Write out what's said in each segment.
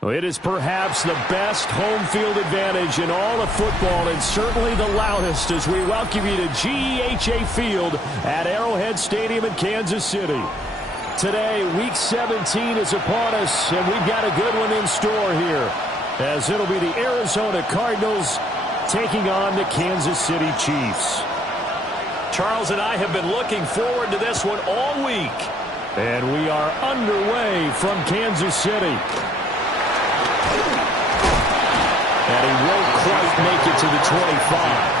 Well, it is perhaps the best home field advantage in all of football, and certainly the loudest, as we welcome you to GEHA Field at Arrowhead Stadium in Kansas City. Today, Week 17 is upon us, and we've got a good one in store here, as it'll be the Arizona Cardinals taking on the Kansas City Chiefs. Charles and I have been looking forward to this one all week, and we are underway from Kansas City. And he won't quite make it to the 25.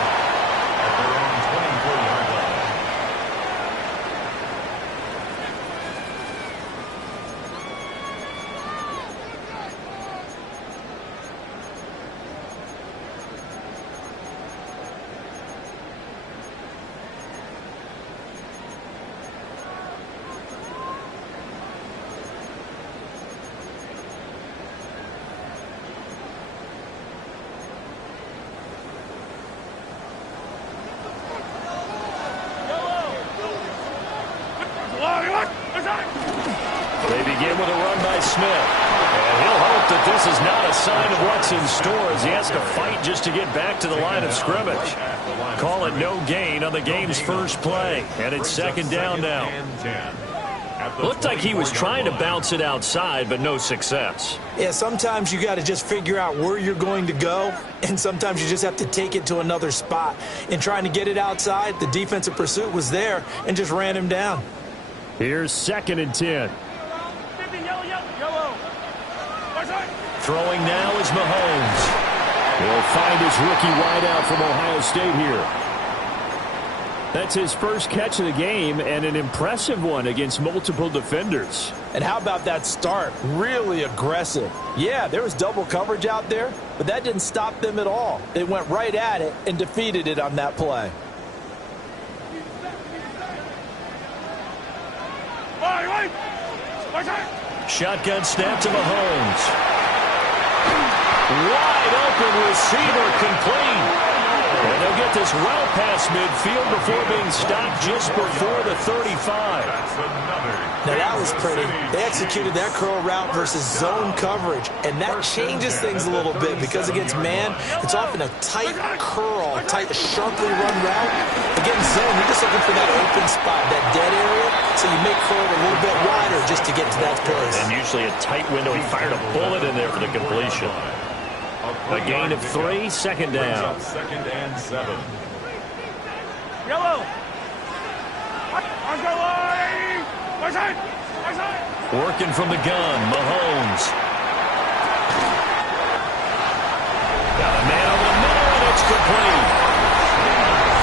They begin with a run by Smith. And he'll hope that this is not a sign of what's in store as he has to fight just to get back to the line of scrimmage. Call it no gain on the game's first play. And it's second down now. Looked like he was trying to bounce it outside, but no success. Yeah, sometimes you got to just figure out where you're going to go, and sometimes you just have to take it to another spot. In trying to get it outside, the defensive pursuit was there and just ran him down. Here's 2nd and 10. Throwing now is Mahomes. He'll find his rookie wideout from Ohio State here. That's his first catch of the game, and an impressive one against multiple defenders. And how about that start? Really aggressive. Yeah, there was double coverage out there, but that didn't stop them at all. They went right at it and defeated it on that play. Shotgun snap to Mahomes. Wide open receiver complete. And they'll get this well past midfield before being stopped just before the 35. Now that was pretty. They executed that curl route versus zone coverage, and that changes things a little bit because against man, it's often a tight curl, tight, sharply run route. Against zone, you're just looking for that open spot, that dead area, so you make curl a little bit wider just to get to that place. And usually a tight window. He fired a bullet in there for the completion. A gain of 3, second down. 2nd and 7. Yellow. Working from the gun, Mahomes. Got a man over the middle, and it's complete.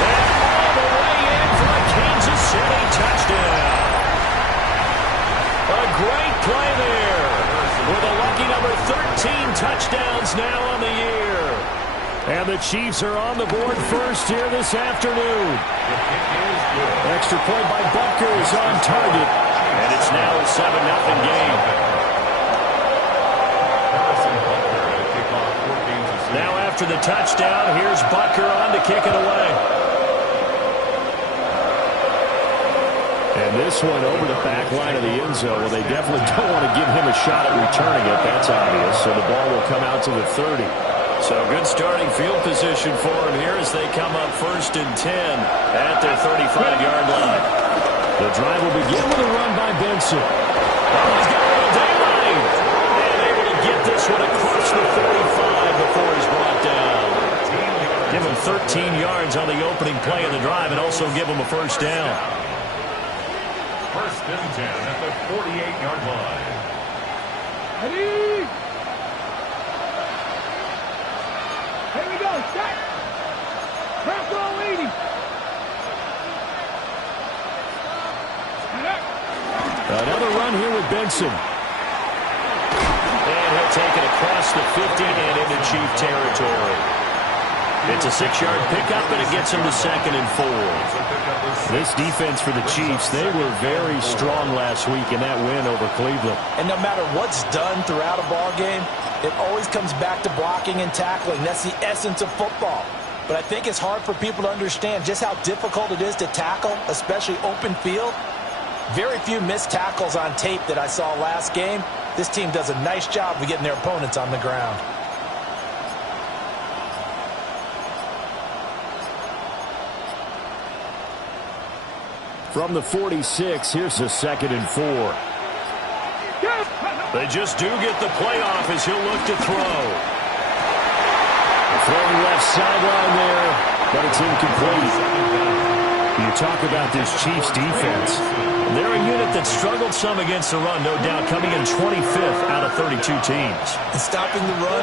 And all the way in for a Kansas City touchdown. A great play there, with a lucky number 13 touchdowns now on the year. And the Chiefs are on the board first here this afternoon. Extra point by Butker is on target. And it's now a 7-0 game. Now after the touchdown, here's Butker on to kick it away. And this one over the back line of the end zone. Well, they definitely don't want to give him a shot at returning it. That's obvious. So the ball will come out to the 30. So good starting field position for him here as they come up 1st and 10 at their 35-yard line. The drive will begin with a run by Benson. Oh, he's got a little daylight. And able to get this one across the 45 before he's brought down. Give him 13 yards on the opening play of the drive and also give him a first down. 1st and 10 at the 48-yard line. Ready? Here we go. Set. Press all leading. Another run here with Benson. And he'll take it across the 50 and into Chief territory. It's a 6-yard pickup, and it gets him to 2nd and 4. This defense for the Chiefs, they were very strong last week in that win over Cleveland. And no matter what's done throughout a ball game, it always comes back to blocking and tackling. That's the essence of football. But I think it's hard for people to understand just how difficult it is to tackle, especially open field. Very few missed tackles on tape that I saw last game. This team does a nice job of getting their opponents on the ground. From the 46, here's a 2nd and 4. They just do get the play off as he'll look to throw. Throwing left sideline there, but it's incomplete. You talk about this Chiefs defense. They're a unit that struggled some against the run, no doubt, coming in 25th out of 32 teams. And stopping the run,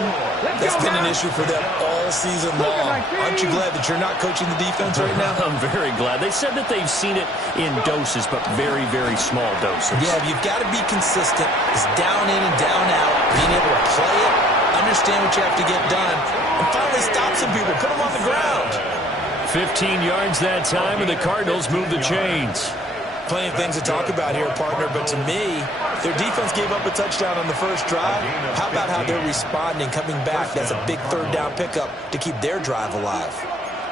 that's been an issue for them all season long. Aren't you glad that you're not coaching the defense right now? I'm very glad. They said that they've seen it in doses, but very, very small doses. Yeah, you've got to be consistent. It's down in and down out, being able to play it, understand what you have to get done, and finally stop some people, put them on the ground. 15 yards that time, and the Cardinals move the chains. Plenty of things to talk about here, partner, but to me, their defense gave up a touchdown on the first drive. How about how they're responding, coming back? That's a big third down pickup to keep their drive alive.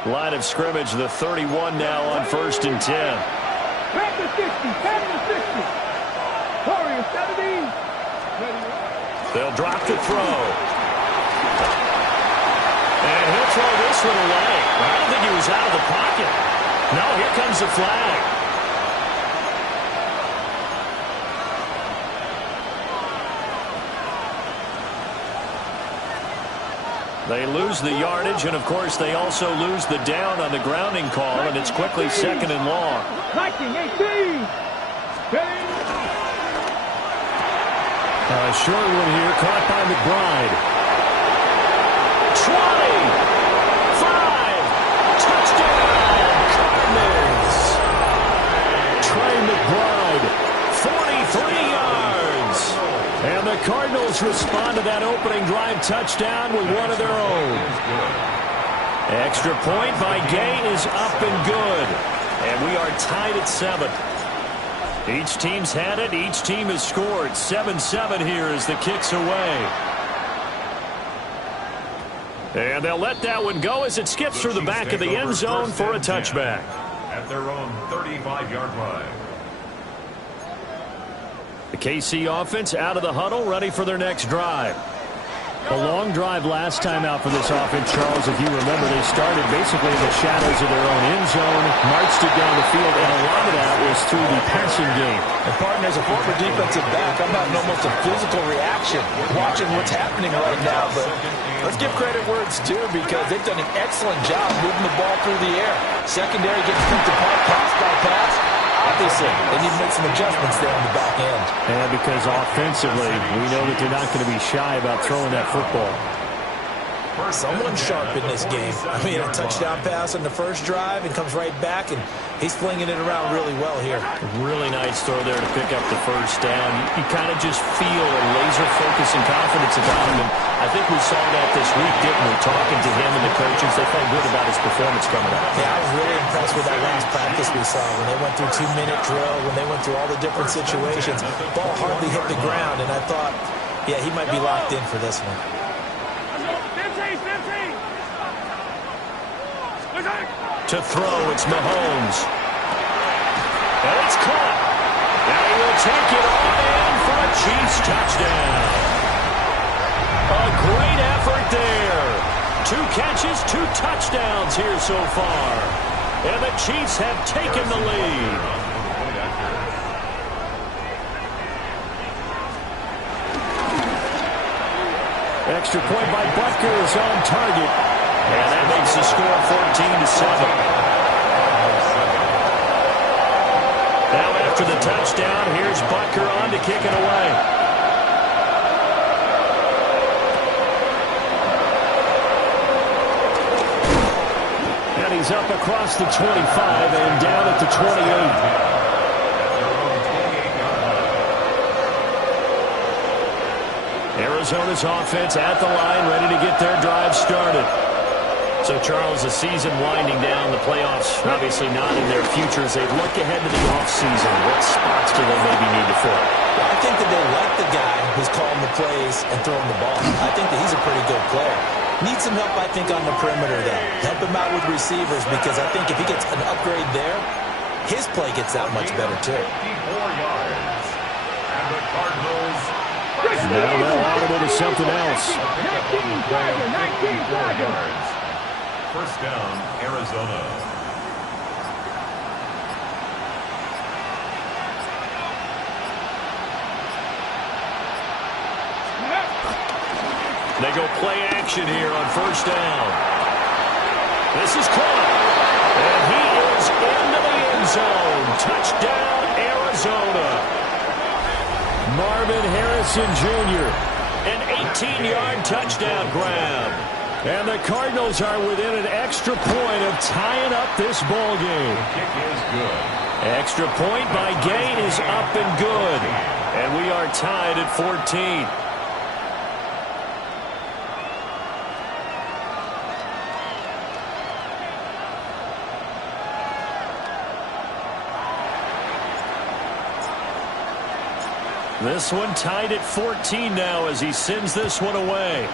Line of scrimmage, the 31 now on 1st and 10. 10 to 60, 10 to 60. Warriors 17. They'll drop the throw. And he'll throw this one away. I don't think he was out of the pocket. No, here comes the flag. They lose the yardage, and, of course, they also lose the down on the grounding call, and it's quickly 2nd and long. 19, 18. A short one here, caught by McBride. 20, 5, touchdown, Cardinals. Trey McBride, 43 yards. And the Cardinals respond to that opening drive touchdown with one of their own. Extra point by Gay is up and good. And we are tied at 7. Each team's had it. Each team has scored. 7-7 here as the kick's away. And they'll let that one go as it skips through the back of the end zone for a touchback. At their own 35-yard line. The KC offense out of the huddle, ready for their next drive. A long drive last time out for this offense, Charles. If you remember, they started basically in the shadows of their own end zone, marched it down the field, and a lot of that was through the passing game. And, partner, as a former defensive back, I'm having almost a physical reaction watching what's happening right now. But let's give credit where it's due, because they've done an excellent job moving the ball through the air. Secondary gets picked apart pass by pass. Obviously, they need to make some adjustments there on the back end. And because offensively, we know that they're not going to be shy about throwing that football. Someone sharp in this game. I mean, a touchdown pass on the first drive and comes right back, and he's flinging it around really well here. Really nice throw there to pick up the first down. You kind of just feel a laser focus and confidence about him. And I think we saw that this week, didn't we? Talking to him and the coaches, they felt good about his performance coming up. Yeah, I was really impressed with that last practice we saw when they went through 2-minute drill, when they went through all the different situations. Ball hardly hit the ground, and I thought, yeah, he might be locked in for this one. To throw, it's Mahomes. And it's caught. Now he will take it on in for a Chiefs touchdown. A great effort there. 2 catches, 2 touchdowns here so far. And the Chiefs have taken the lead. Extra point by Butker is on target. And that makes the score 14-7. Now after the touchdown, here's Butker on to kick it away. And he's up across the 25 and down at the 28. Arizona's offense at the line, ready to get their drive started. So, Charles, the season winding down, the playoffs obviously not in their future as they look ahead to the offseason. What spots do they maybe need to fill? Well, I think that they like the guy who's calling the plays and throwing the ball. I think that he's a pretty good player. Needs some help, I think, on the perimeter, though. Help him out with receivers, because I think if he gets an upgrade there, his play gets that much better, too. Cardinals. Now they'll audible to something else. 19 yards. First down, Arizona. They go play action here on first down. This is caught. And he is into the end zone. Touchdown, Arizona. Marvin Harrison Jr. An 18-yard touchdown grab. And the Cardinals are within an extra point of tying up this ball game. The kick is good. Extra point by Gay is up and good. And we are tied at 14. This one tied at 14 now as he sends this one away.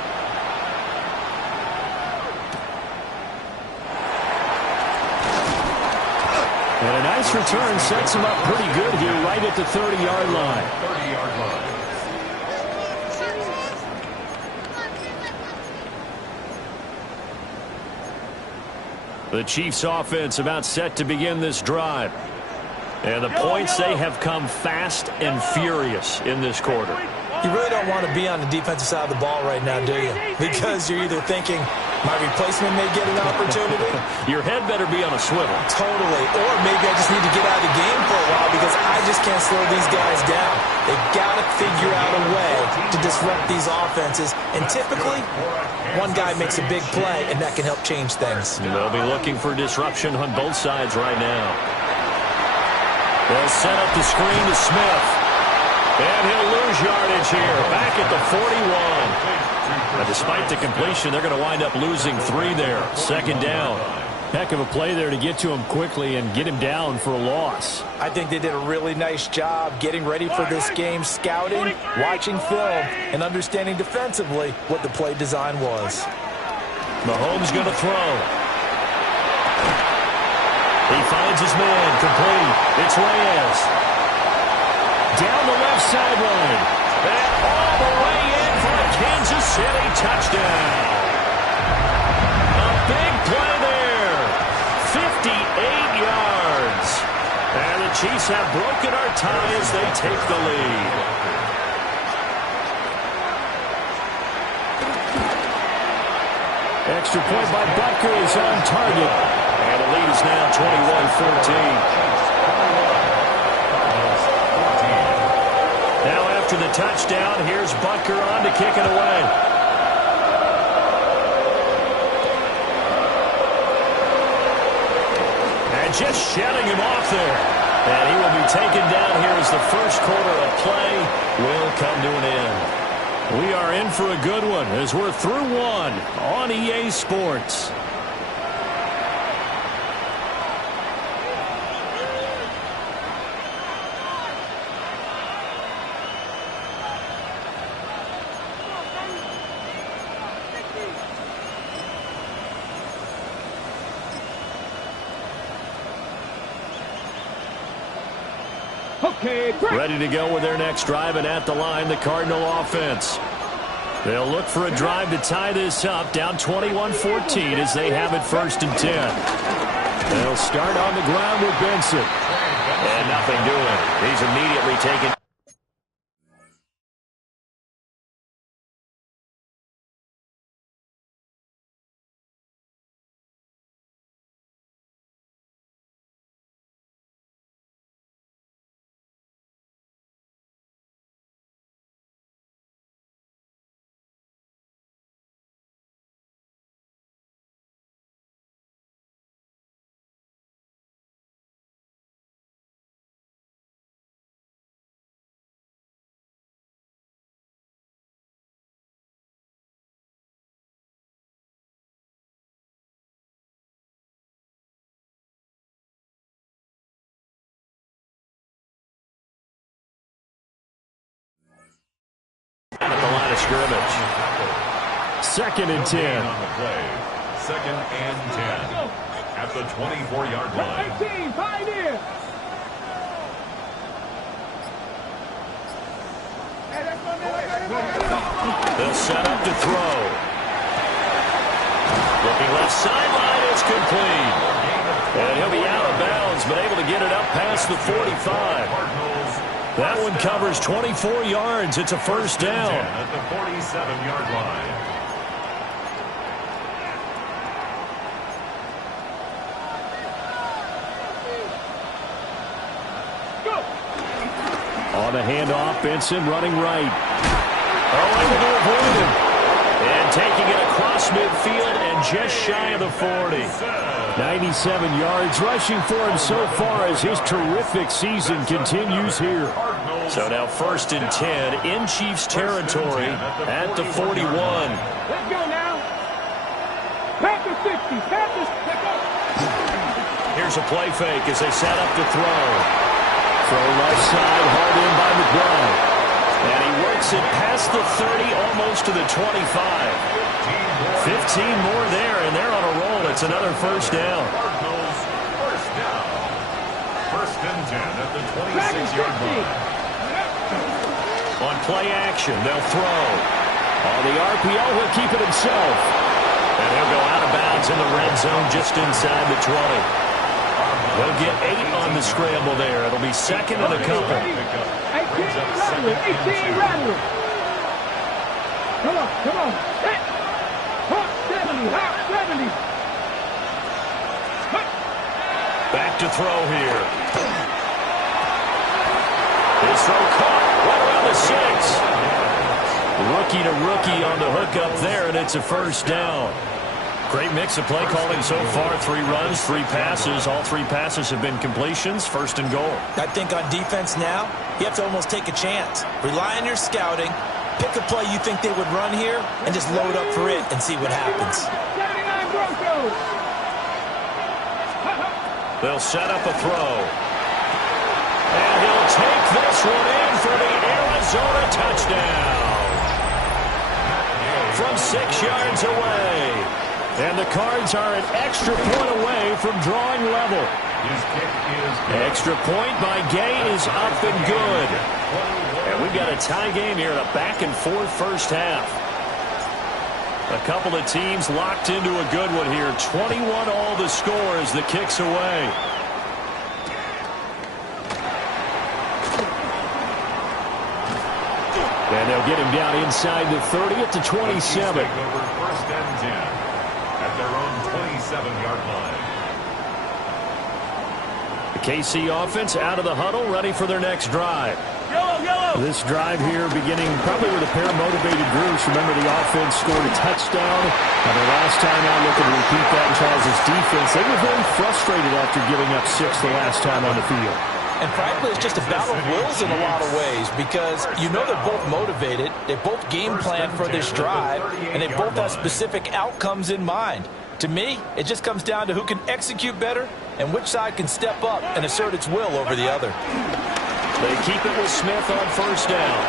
And a nice return sets him up pretty good here right at the 30-yard line. 30-yard line. The Chiefs offense about set to begin this drive. And the points, they have come fast and furious in this quarter. You really don't want to be on the defensive side of the ball right now, do you? Because you're either thinking, my replacement may get an opportunity. Your head better be on a swivel. Totally. Or maybe I just need to get out of the game for a while because I just can't slow these guys down. They've got to figure out a way to disrupt these offenses. And typically, one guy makes a big play, and that can help change things. And they'll be looking for disruption on both sides right now. They'll set up the screen to Smith. And he'll lose yardage here, back at the 41. Now, despite the completion, they're going to wind up losing 3 there. Second down. Heck of a play there to get to him quickly and get him down for a loss. I think they did a really nice job getting ready for this game, scouting, watching film, and understanding defensively what the play design was. Mahomes going to throw. He finds his man, complete. It's Reyes. Down the left sideline. And all the way in for a Kansas City touchdown. A big play there. 58 yards. And the Chiefs have broken our tie as they take the lead. Extra point by Butker is on target. And the lead is now 21-14. Now after the touchdown, here's Butker on to kick it away. And just shutting him off there. And he will be taken down here as the first quarter of play will come to an end. We are in for a good one as we're through one on EA Sports. Ready to go with their next drive, and at the line, the Cardinal offense. They'll look for a drive to tie this up, down 21-14 as they have it 1st and 10. They'll start on the ground with Benson. And nothing doing. He's immediately taken. At the line of scrimmage. 2nd and 10. On the play. 2nd and 10. At the 24-yard line. 18, Pioneer. They'll set up to throw. Looking left sideline, it's complete. And he'll be out of bounds, but able to get it up past the 45. That one covers 24 yards. It's a first down. At the 47-yard line. On the handoff, Benson running right. Oh, able to avoid him. And taking it across midfield and just shy of the 40. 97 yards rushing for him so far as his terrific season continues here. So now 1st and 10 in Chiefs territory at the 41. Let's go now. Pass the 60. Pass the 60. Here's a play fake as they set up to throw. Throw left side, hauled in by McBride. And he works it past the 30, almost to the 25. 15 more there, and they're on a roll. It's another first down. Cardinals, first down. 1st and 10 at the 26-yard line. On play action, they'll throw. On the RPO, he'll keep it himself. And he'll go out of bounds in the red zone just inside the 20. They'll get 8 on the scramble there. It'll be 2nd and a couple. 18 Rattler. Come on, come on. Hit. Hot 70, hot 70. Hot. Back to throw here. His throw caught right around the 6. Rookie to rookie on the hook up there, and it's a first down. Great mix of play calling so far. 3 runs, 3 passes. All 3 passes have been completions. 1st and goal. I think on defense now, you have to almost take a chance. Rely on your scouting. Pick a play you think they would run here and just load up for it and see what happens. 79 Broncos. They'll set up a throw. And he'll take this one in for the Arizona touchdown. From 6 yards away. And the Cards are an extra point away from drawing level. His kick is good. Extra point by Gay is up and good. And we've got a tie game here in a back-and-forth first half. A couple of teams locked into a good one here. 21 all the score as the kick's away. And they'll get him down inside the 30 at the 27. Take over 1st and 10 at their own 27-yard line. The KC offense out of the huddle, ready for their next drive. Yellow, yellow. This drive here beginning probably with a pair of motivated groups. Remember, the offense scored a touchdown. And the last time out, looking to repeat that in Charles' defense. They were very frustrated after giving up 6 the last time on the field. And frankly, it's just a battle of wills in a lot of ways because you know they're both motivated, they both game plan for this drive, and they both have specific outcomes in mind. To me, it just comes down to who can execute better and which side can step up and assert its will over the other. They keep it with Smith on first down.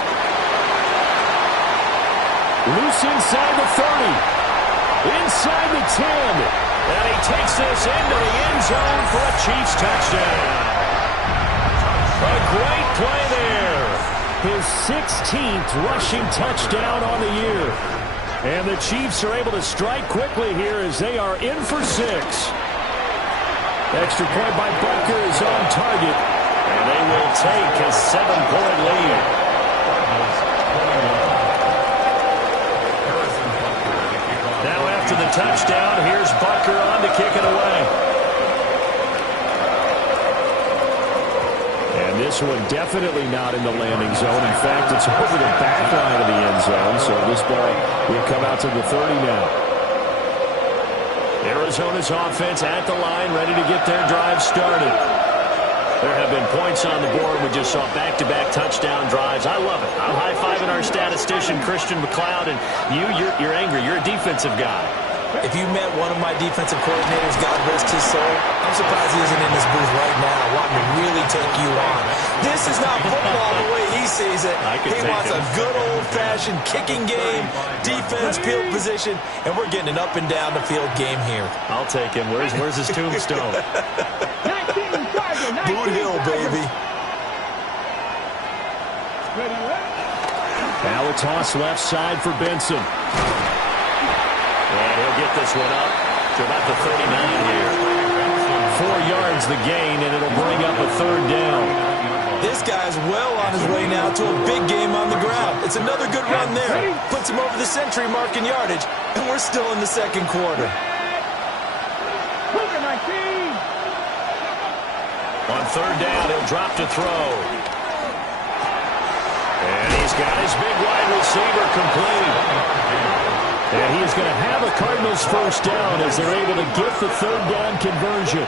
Loose inside the 30. Inside the 10. And he takes this into the end zone for a Chiefs touchdown. A great play there. His 16th rushing touchdown on the year. And the Chiefs are able to strike quickly here as they are in for 6. Extra point by Butker is on target. And they will take a 7-point lead. Now after the touchdown, here's Butker on to kick it away. And this one definitely not in the landing zone. In fact, it's over the back line of the end zone. So this ball will come out to the 30 now. Arizona's offense at the line, ready to get their drive started. There have been points on the board. We just saw back-to-back touchdown drives. I love it. I'm high-fiving our statistician, Christian McLeod, and you're angry. You're a defensive guy. If you met one of my defensive coordinators, God rest his soul, I'm surprised he isn't in this booth right now wanting to really take you on. This is not football the way he sees it. He wants a good old-fashioned kicking game, defense, field position, and we're getting an up-and-down-the-field game here. I'll take him. Where's his tombstone? Boot Hill, baby. Now a toss left side for Benson. And he'll get this one up to about the 39 here. 4 yards the gain, and it'll bring up a third down. This guy's well on his way now to a big game on the ground. It's another good run there. Puts him over the century mark in yardage, and we're still in the second quarter. On third down, he'll drop to throw. And he's got his big wide receiver complete. And he's going to have a Cardinals first down as they're able to get the third down conversion. And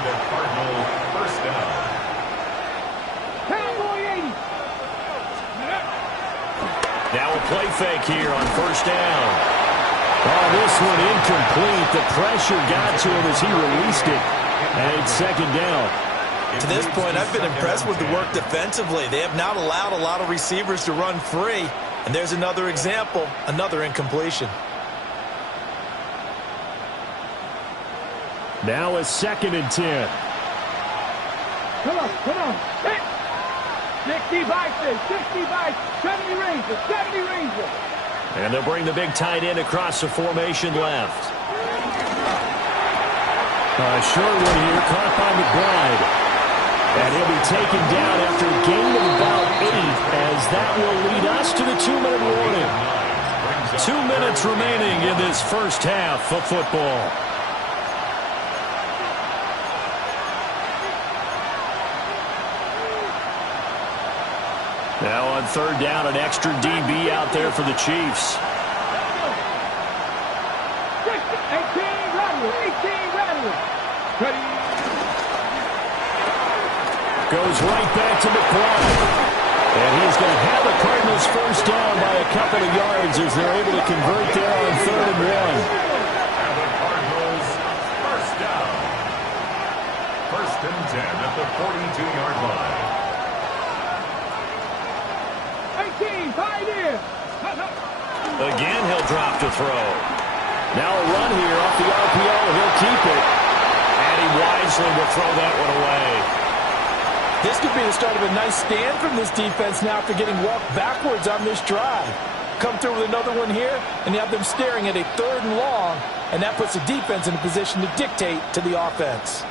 the Cardinal first down. Now a play fake here on first down. Oh, this one incomplete. The pressure got to him as he released it. And it's second down. To this point, I've been impressed with the work defensively. They have not allowed a lot of receivers to run free. And there's another example, another incompletion. Now a 2nd and 10. Come on. 65, 70 Ranger, 70 Ranger. And they'll bring the big tight end across the formation left. Short one here, caught by McBride. And he'll be taken down after a gain of about 8, as that will lead us to the 2-minute warning. 2 minutes remaining in this first half of football. Now on third down, an extra DB out there for the Chiefs. 18 Rattler. Goes right back to McBride. And he's going to have the Cardinals first down by a couple of yards as they're able to convert there on 3rd and 1. And the Cardinals first down. 1st and 10 at the 42-yard line. 18, 5 in. Again, he'll drop to throw. Now a run here off the RPO. He'll keep it. And he wisely will throw that one away. This could be the start of a nice stand from this defense now after getting walked backwards on this drive. Come through with another one here, and you have them staring at a 3rd and long, and that puts the defense in a position to dictate to the offense.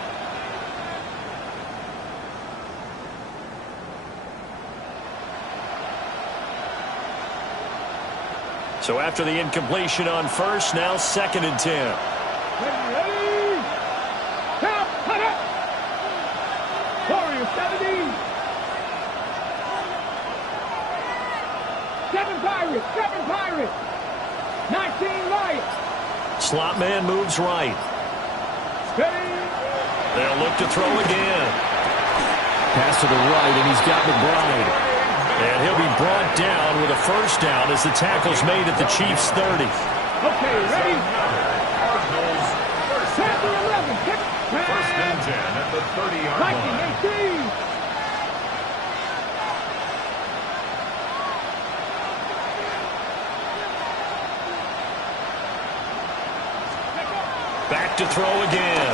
So after the incompletion on first, now 2nd and 10. Ready? Stop! Cut it! Warrior 70. 7 Pirates. 19 right. Slot man moves right. Ready? They'll look to throw again. Pass to the right, and he's got McBride. And he'll be brought down with a first down as the tackle's made at the Chiefs' 30. Okay, ready? Cardinals first down. 11. 1st and 10 at the 30-yard line. 18. Back to throw again.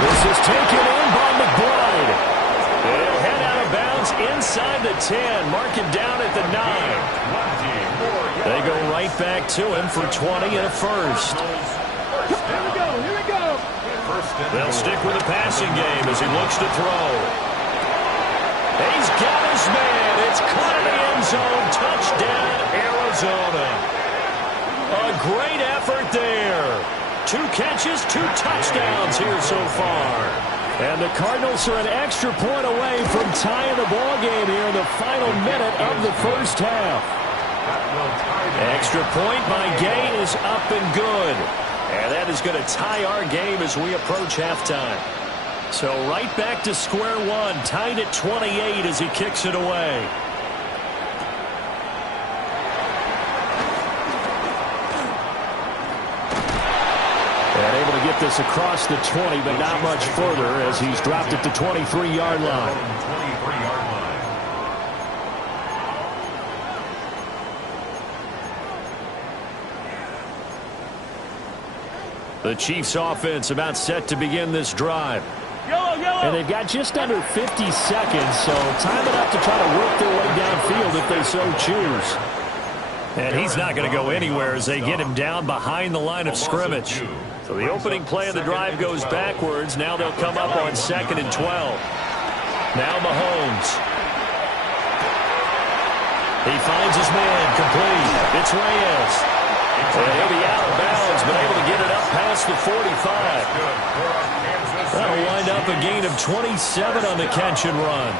This is taken in by McBride. It'll head out of bounds inside the 10, marking down at the 9. They go right back to him for 20 and a first. Here we go. They'll stick with the passing game as he looks to throw. He's got his man. It's caught in the end zone. Touchdown, Arizona. A great effort there. 2 catches, 2 touchdowns here so far. And the Cardinals are an extra point away from tying the ball game here in the final minute of the first half. Extra point by Gay is up and good. And that is going to tie our game as we approach halftime. So right back to square one, tied at 28 as he kicks it away. And able to get this across the 20, but not much further as he's dropped at the 23-yard line. 23-yard line. The Chiefs offense about set to begin this drive. Yellow. And they've got just under 50 seconds, so time enough to try to work their way downfield if they so choose. And he's not going to go anywhere as they get him down behind the line of scrimmage. So the opening play of the drive goes backwards. Now they'll come up on 2nd and 12. Now Mahomes. He finds his man, complete. It's Reyes. And he'll be out of bounds, but able to get it up past the 45. That'll wind up a gain of 27 on the catch and run.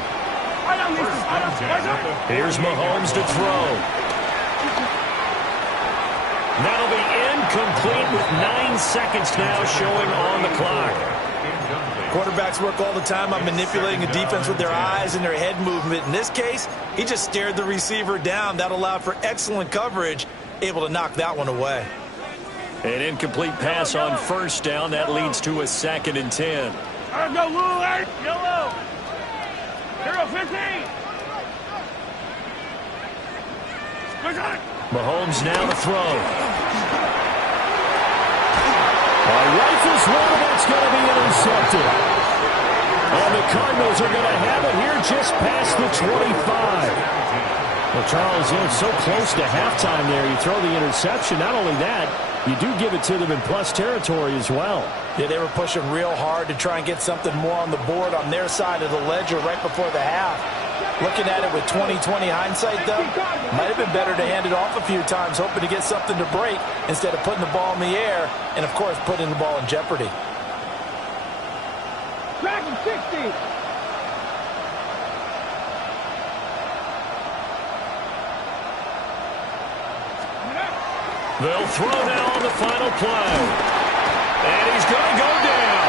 Here's Mahomes to throw. That'll be incomplete with 9 seconds now showing on the clock. Quarterbacks work all the time on manipulating a defense with their eyes and their head movement. In this case, he just stared the receiver down. That allowed for excellent coverage, able to knock that one away. An incomplete pass on first down. That leads to a 2nd and 10. Go, Lou, yellow. Hero 15. Mahomes now to throw. Rifles one, that's going to be intercepted. And the Cardinals are going to have it here just past the 25. Well, Charles, it's so close to halftime there. You throw the interception. Not only that, you do give it to them in plus territory as well. Yeah, they were pushing real hard to try and get something more on the board on their side of the ledger right before the half. Looking at it with 20/20 hindsight, though, might have been better to hand it off a few times, hoping to get something to break instead of putting the ball in the air and, of course, putting the ball in jeopardy. Dragon 60. They'll throw now on the final play. And he's going to go down.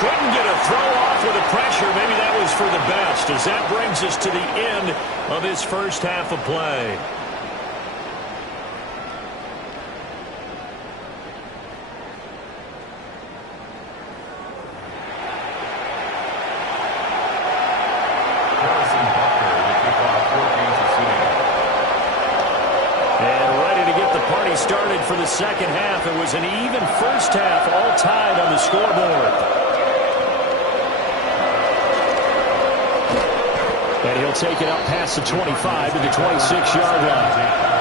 Couldn't get a throw off with the pressure. Maybe that was for the best, as that brings us to the end of his first half of play. Started for the second half. It was an even first half, all tied on the scoreboard. And he'll take it up past the 25 to the 26-yard line.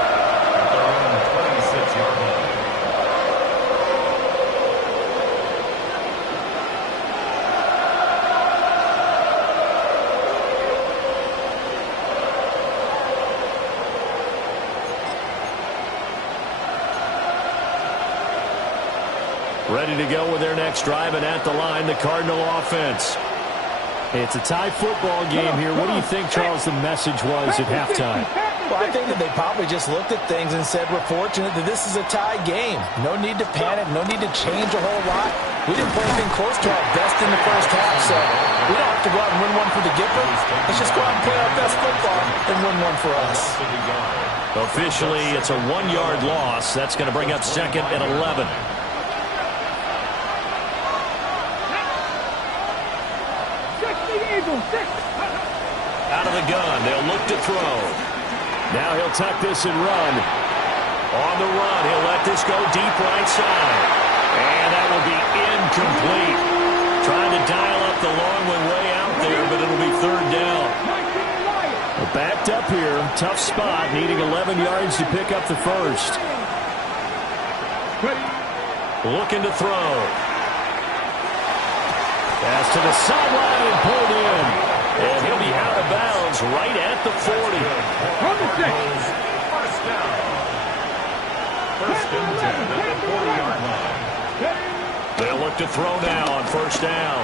Ready to go with their next drive, and at the line, the Cardinal offense. It's a tie football game here. What do you think, Charles, the message was at halftime? Well, I think that they probably just looked at things and said, we're fortunate that this is a tie game. No need to panic, no need to change a whole lot. We didn't play anything close to our best in the first half, so we don't have to go out and win one for the Gipper. Let's just go out and play our best football and win one for us. Officially, it's a 1-yard loss. That's going to bring up 2nd and 11. Out of the gun, they'll look to throw. Now he'll tuck this and run. On the run, he'll let this go deep right side. And that will be incomplete. Trying to dial up the long one way out there, but it'll be 3rd down. Well, backed up here, tough spot, needing 11 yards to pick up the first. Looking to throw. Pass to the sideline and pulled in. And he'll be out of bounds right at the 40. First down. 1st and 10 at the 40-yard line. They'll look to throw now on 1st down.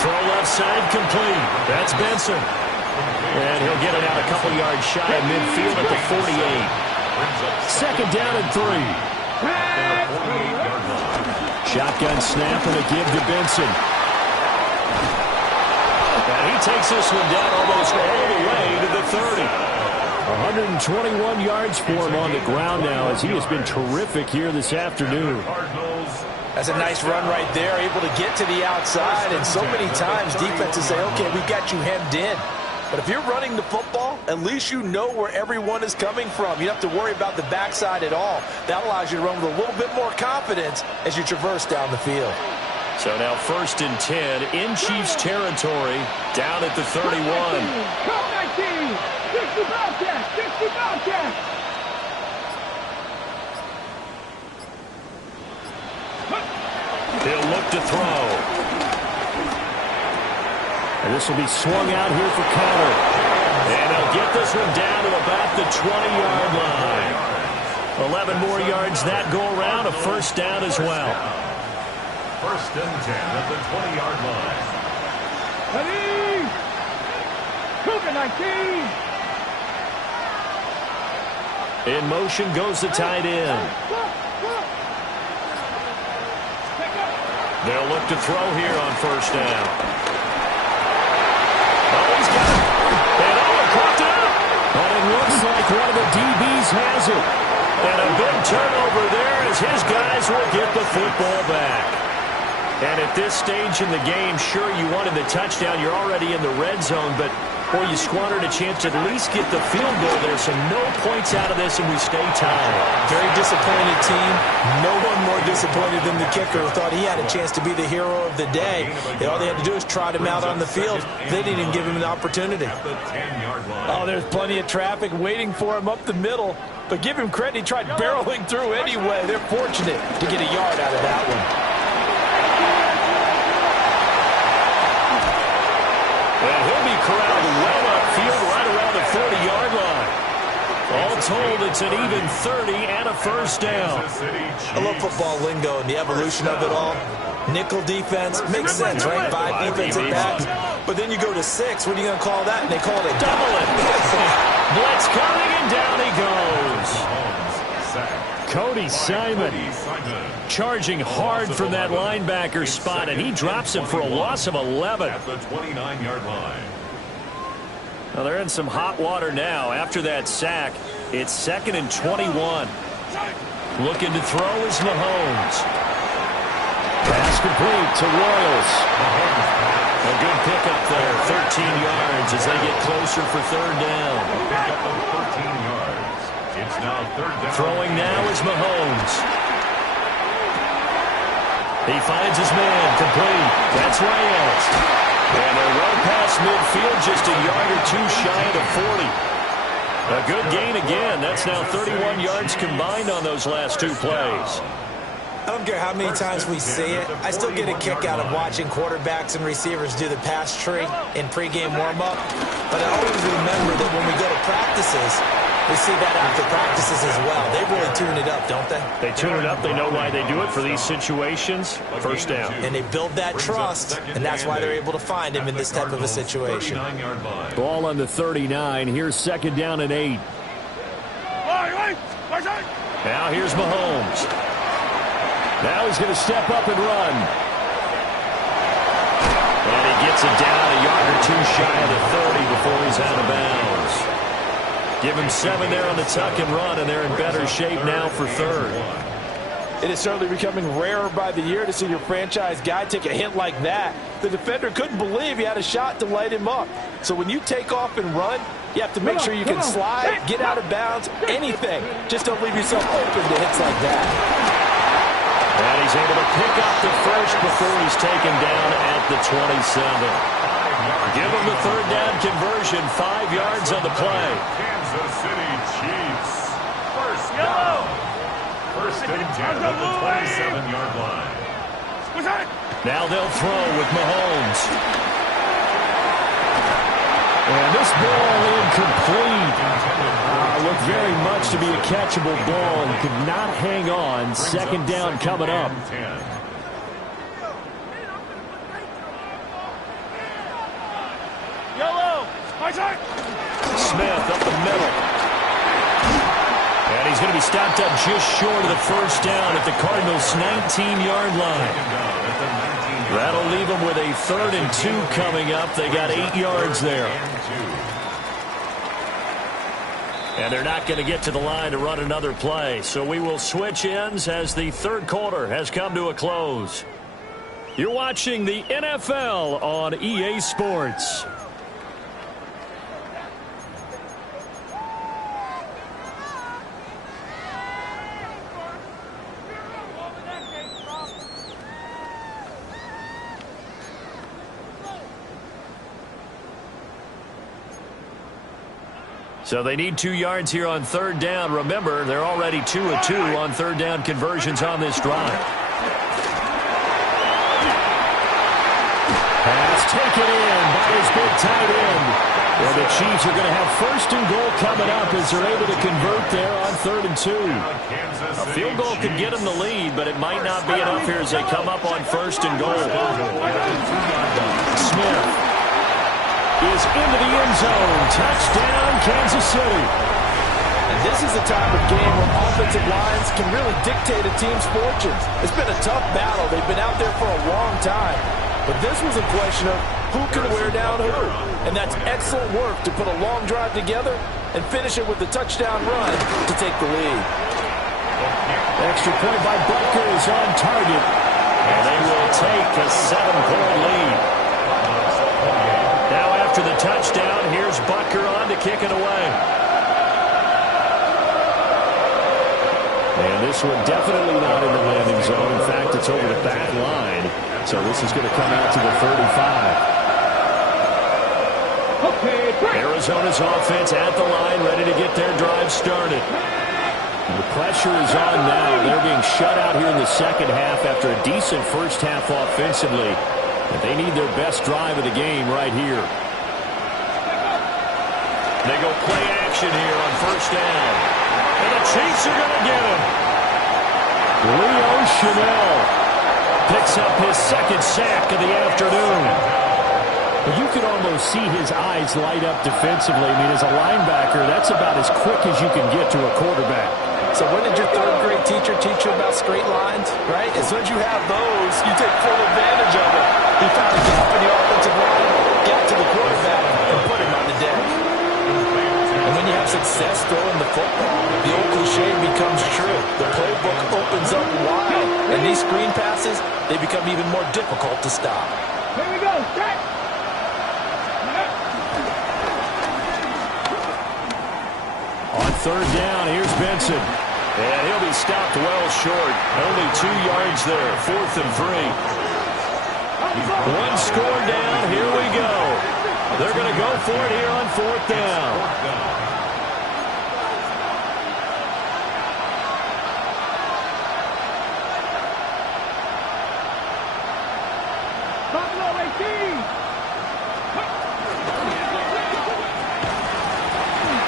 Throw left side complete. That's Benson. And he'll get it out a couple yards shy of midfield at the 48. 2nd down and 3. Shotgun snap and a give to Benson. And he takes this one down almost all the way to the 30. 121 yards for him on the ground now, as he has been terrific here this afternoon. That's a nice run right there, able to get to the outside. And so many times defenses say, okay, we got you hemmed in. But if you're running the football, at least you know where everyone is coming from. You don't have to worry about the backside at all. That allows you to run with a little bit more confidence as you traverse down the field. So now 1st and 10 in Chiefs territory, down at the 31. Come 19. 60 Bobcats. 60 Bobcats. He'll look to throw. And this will be swung out here for counter. And they'll get this one down to about the 20-yard line. 11 more yards that go around, a first down as well. 1st and 10 at the 20-yard line. Ready? Cougar 19. In motion goes the tight end. They'll look to throw here on 1st down. Oh, he's got it. And Owen caught it up. But it looks like one of the DBs has it. And a big turnover there as his guys will get the football back. And at this stage in the game, sure, you wanted the touchdown. You're already in the red zone, but, boy, you squandered a chance to at least get the field goal there. So no points out of this, and we stay tied. Very disappointed team. No one more disappointed than the kicker who thought he had a chance to be the hero of the day. And all they had to do is trot him out on the field. They didn't even give him an opportunity. Oh, there's plenty of traffic waiting for him up the middle. But give him credit, he tried barreling through anyway. They're fortunate to get a yard out of that one. And he'll be corralled well upfield right around the 40-yard line. All told, it's an even 30 and a first down. I love football lingo and the evolution of it all. Nickel defense makes sense, right? 5 defensive backs. But then you go to 6. What are you going to call that? And they call it a double it. Blitz coming, and down he goes. Cody Simon charging hard from that linebacker spot, and he drops him for a loss of 11. At the 29-yard line. Well, they're in some hot water now. After that sack, it's 2nd and 21. Looking to throw is Mahomes. Pass complete to Royals. A good pickup there, 13 yards as they get closer for 3rd down. Pickup of 13 yards. It's now 3rd down. Throwing now is Mahomes. He finds his man, complete. That's Reyes. And they're well past midfield, just a yard or two shy of the 40. A good gain again. That's now 31 yards combined on those last 2 plays. I don't care how many times we see it. I still get a kick out of watching quarterbacks and receivers do the pass tree in pregame warm-up. But I always remember that when we go to practices, we see that after practices as well. They really tune it up, don't they? They tune it up. They know why they do it for these situations. First down. And they build that trust, and that's why they're able to find him in this type of a situation. Ball on the 39. Here's 2nd down and 8. Now here's Mahomes. Now he's going to step up and run. And he gets it down a yard or two shy of the 30 before he's out of bounds. Give him 7 there on the tuck and run, and they're in better shape now for 3rd. It is certainly becoming rarer by the year to see your franchise guy take a hit like that. The defender couldn't believe he had a shot to light him up. So when you take off and run, you have to make sure you can slide, get out of bounds, anything. Just don't leave yourself open to hits like that. And he's able to pick up the first before he's taken down at the 27. Give him the 3rd down conversion, 5 yards on the play. Kansas City Chiefs. First down. 1st and 10 at the 27-yard line. Now they'll throw with Mahomes. And this ball incomplete. Looked very much to be a catchable ball and could not hang on. 2nd down coming up. Smith up the middle. And he's going to be stopped up just short of the 1st down at the Cardinals' 19-yard line. That'll leave them with a 3rd and 2 coming up. They got 8 yards there. And they're not going to get to the line to run another play. So we will switch ends as the 3rd quarter has come to a close. You're watching the NFL on EA Sports. So they need 2 yards here on third down. Remember, they're already 2 of 2 on third down conversions on this drive. Pass taken in by his big tight end. Well, the Chiefs are going to have first and goal coming up as they're able to convert there on 3rd and 2. A field goal could get them the lead, but it might not be enough here as they come up on 1st and goal. Smith is into the end zone. Touchdown, Kansas City. And this is the type of game where offensive lines can really dictate a team's fortunes. It's been a tough battle. They've been out there for a long time. But this was a question of who can wear down who. And that's excellent work to put a long drive together and finish it with the touchdown run to take the lead. Extra point by Butker is on target. And they will take a 7-point lead. Now after the touchdown, here's Butker on to kick it away. And this one definitely not in the landing zone. In fact, it's over the back line. So this is going to come out to the 35. Okay, Arizona's offense at the line, ready to get their drive started. The pressure is on now. They're being shut out here in the second half after a decent first half offensively. But they need their best drive of the game right here. They go play action here on first down. And the Chiefs are going to get him. Leo Chanel picks up his second sack of the afternoon. But you can almost see his eyes light up defensively. I mean, as a linebacker, that's about as quick as you can get to a quarterback. So when did your third-grade teacher teach you about straight lines, right? As soon as you have those, you take full advantage of it. He found a gap in the offensive line, got to the quarterback, and put him on the deck. And when you have success throwing the football, the old cliche becomes true. The playbook opens up wide, and these screen passes, they become even more difficult to stop. Here we go. Strike. On third down, here's Benson. And he'll be stopped well short. Only 2 yards there. 4th and 3. One score down. Here we go. They're going to go for it here on 4th down. Buffalo 18.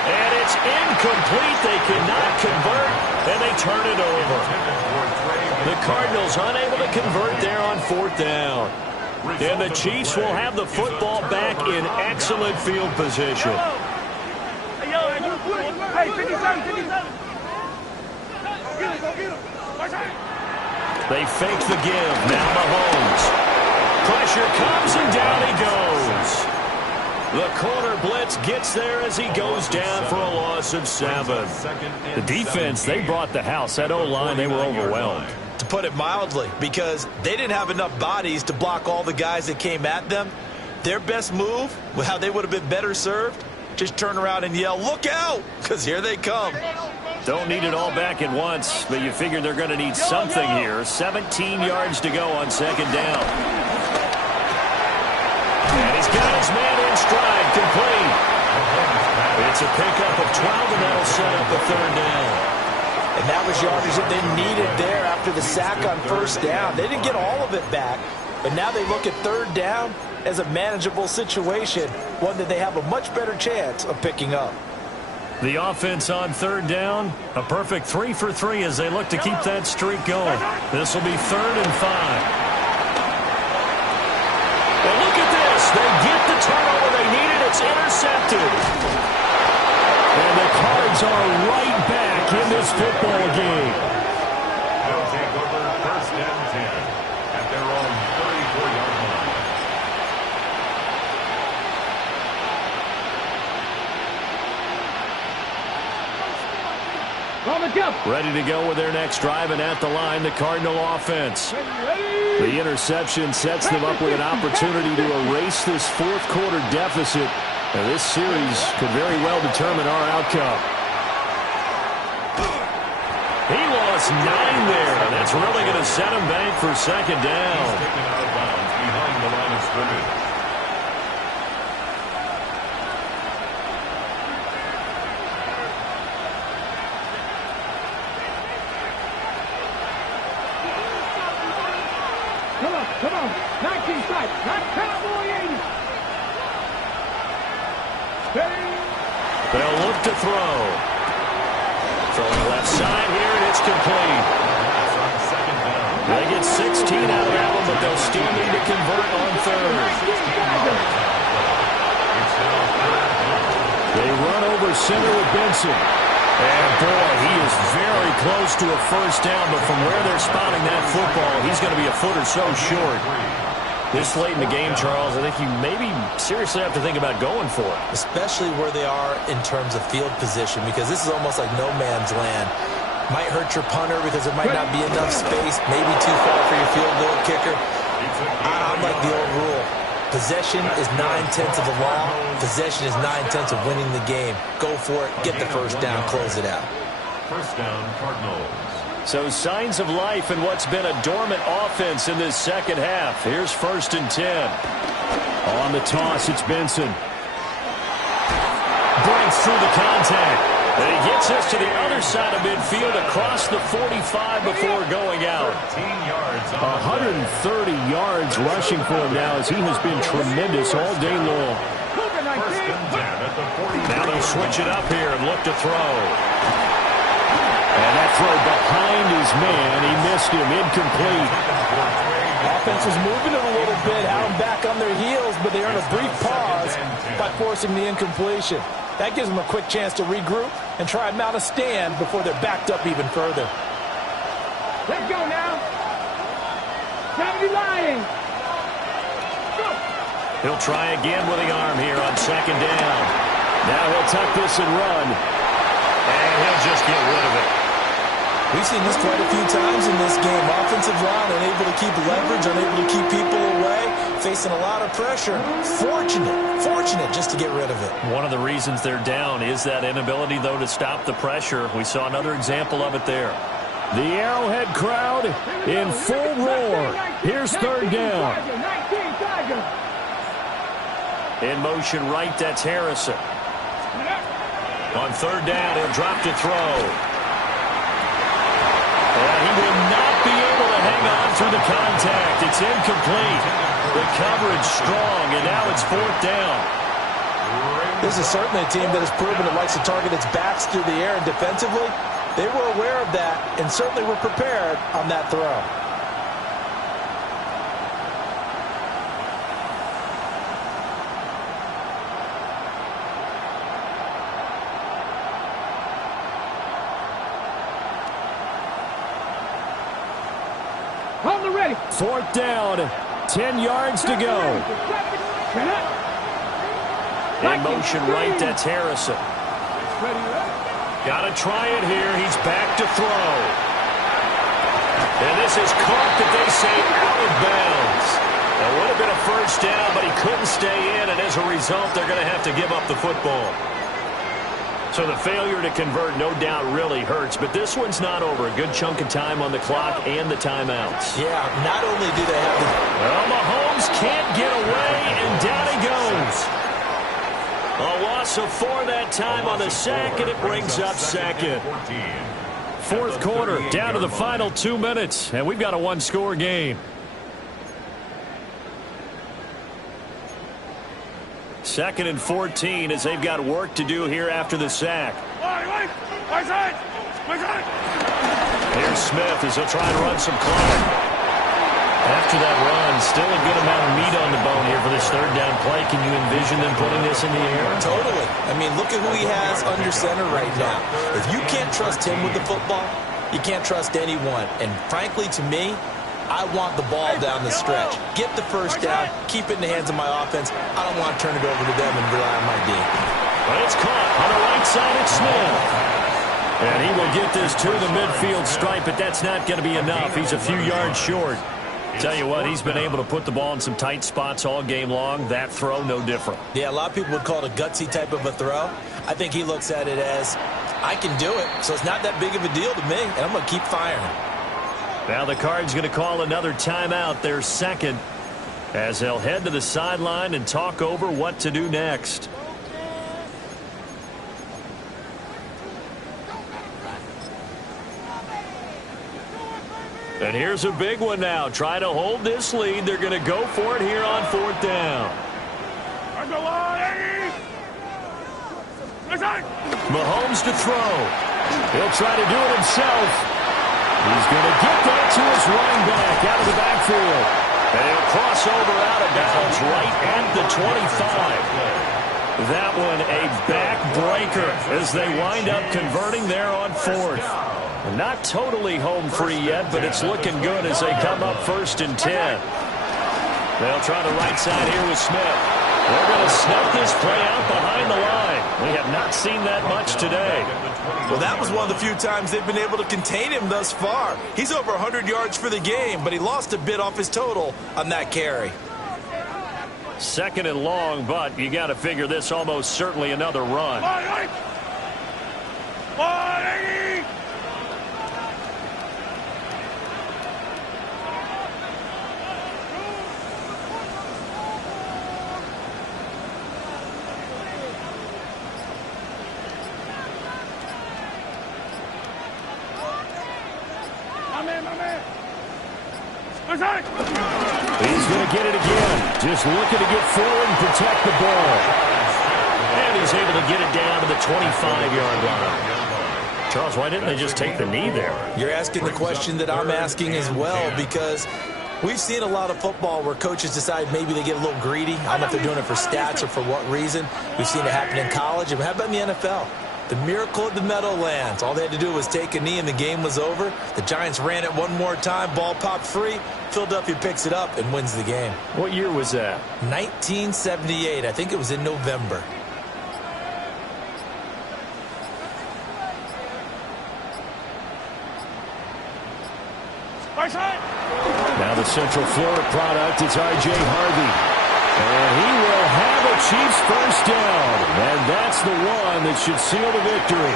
And it's incomplete. They cannot convert, and they turn it over. The Cardinals unable to convert there on 4th down. And the Chiefs will have the football back in excellent field position. Hey, 57, 57. They fake the give. Now Mahomes. Pressure comes, and down he goes. The corner blitz gets there as he goes down for a loss of 7. The defense, they brought the house. That O-line, they were overwhelmed. To put it mildly, because they didn't have enough bodies to block all the guys that came at them. Their best move, how they would have been better served, just turn around and yell, "Look out!" because here they come. Don't need it all back at once, but you figure they're going to need something here. 17 yards to go on second down. And he's got his man in stride, complete. It's a pickup of 12, and that'll set up a third down. And that was yardage that they needed there after the sack on first down. They didn't get all of it back, but now they look at third down as a manageable situation, one that they have a much better chance of picking up. The offense on third down, a perfect 3 for 3 as they look to keep that streak going. This will be 3rd and 5. Well, look at this. They get the turnover they needed. It's intercepted. And the Cards are right back in this football game. They'll take over 1st and 10 at their own 34-yard line. Ready to go with their next drive, and at the line, the Cardinal offense. The interception sets them up with an opportunity to erase this fourth-quarter deficit. And this series could very well determine our outcome. He lost 9 there. That's really going to set him back for second down. He's taken out of bounds behind the line of scrimmage. 19 strike. Not Cowboy 80. Steady. They'll look to throw. Throwing left side here, and it's complete. They get 16 out of that one, but they'll still need to convert on third. They run over center with Benson. And, boy, he is very close to a first down, but from where they're spotting that football, he's going to be a foot or so short. This late in the game, Charles, I think you maybe seriously have to think about going for it. Especially where they are in terms of field position, because this is almost like no man's land. Might hurt your punter because there might not be enough space, maybe too far for your field goal kicker. I'm like the old rule. Possession is 9/10 of the law. Possession is 9/10 of winning the game. Go for it. Get the first down. Close it out. First down, Cardinals. So signs of life in what's been a dormant offense in this second half. Here's 1st and 10. On the toss, it's Benson. Breaks through the contact. And he gets us to the other side of midfield across the 45 before going out. 130 yards rushing for him now as he has been tremendous all day long. Now they'll switch it up here and look to throw. And that throw behind his man, he missed him, incomplete. Offense was moving it a little bit, had them back on their heels, but they earned a brief pause by forcing the incompletion. That gives them a quick chance to regroup and try and mount a stand before they're backed up even further. Let's go now. 70 Lions. Go. He'll try again with the arm here on 2nd down. Now he'll tuck this and run. And he'll just get rid of it. We've seen this quite a few times in this game. Offensive line unable to keep leverage, unable to keep people away, facing a lot of pressure. Fortunate just to get rid of it. One of the reasons they're down is that inability, though, to stop the pressure. We saw another example of it there. The Arrowhead crowd in full roar. Here's 3rd down. In motion right, that's Harrison. On 3rd down, he'll drop to throw. And he will not be able to hang on through the contact. It's incomplete. The coverage strong, and now it's 4th down. This is certainly a team that has proven it likes to target its backs through the air, and defensively, they were aware of that and certainly were prepared on that throw. On the ready. 4th down, 10 yards to go. In motion right, that's Harrison. Got to try it here. He's back to throw. And this is caught that they say out of bounds. It would have been a first down, but he couldn't stay in, and as a result, they're going to have to give up the football. So the failure to convert, no doubt, really hurts. But this one's not over. A good chunk of time on the clock and the timeouts. Yeah, not only do they have the... Well, Mahomes can't get away, and down he goes. A loss of 4 that time on the sack, and it brings up 2nd. 4th quarter, down to the final 2 minutes, and we've got a one-score game. 2nd and 14 as they've got work to do here after the sack. Here's Smith as he'll try and run some clock. After that run, still a good amount of meat on the bone here for this 3rd down play. Can you envision them putting this in the air? Totally. I mean, look at who he has under center right now. If you can't trust him with the football, you can't trust anyone. And frankly, to me, I want the ball down the stretch. Get the first down, keep it in the hands of my offense. I don't want to turn it over to them and rely on my D. But it's caught on the right side. It's Smith. And he will get this to the midfield stripe, but that's not going to be enough. He's a few yards short. Tell you what, he's been able to put the ball in some tight spots all game long. That throw, no different. Yeah, a lot of people would call it a gutsy type of a throw. I think he looks at it as, I can do it, so it's not that big of a deal to me, and I'm going to keep firing. Now the Card's going to call another timeout, their 2nd, as they'll head to the sideline and talk over what to do next. And here's a big one now. Try to hold this lead. They're going to go for it here on 4th down. Mahomes to throw. He'll try to do it himself. He's going to get that to his running back out of the backfield. And he'll cross over out of bounds right at the 25. That one a backbreaker as they wind up converting there on 4th. Not totally home free yet, but it's looking good as they come up 1st and 10. They'll try the right side here with Smith. They're going to snuff this play out behind the line. We have not seen that much today. Well, that was one of the few times they've been able to contain him thus far. He's over 100 yards for the game, but he lost a bit off his total on that carry. 2nd and long, but you got to figure this almost certainly another run. He's going to get it again. Just looking to get forward and protect the ball. And he's able to get it down to the 25-yard line. Charles, why didn't they just take the knee there? You're asking the question that I'm asking as well, because we've seen a lot of football where coaches decide maybe they get a little greedy. I don't know if they're doing it for stats or for what reason. We've seen it happen in college. And how about in the NFL? The miracle of the Meadowlands. All they had to do was take a knee and the game was over. The Giants ran it one more time. Ball popped free. Philadelphia picks it up and wins the game. What year was that? 1978. I think it was in November. Now the Central Florida product is R.J. Harvey. And he will have a Chiefs first down. And that's the one that should seal the victory.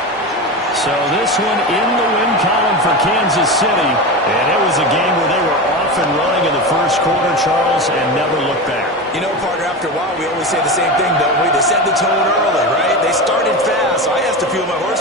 So this one in the win column for Kansas City. And it was a game where they were off and running in the first quarter, Charles, and never looked back. You know, partner, after a while, we always say the same thing, don't we? They set the tone early, right? They started fast, so I asked a few of my horse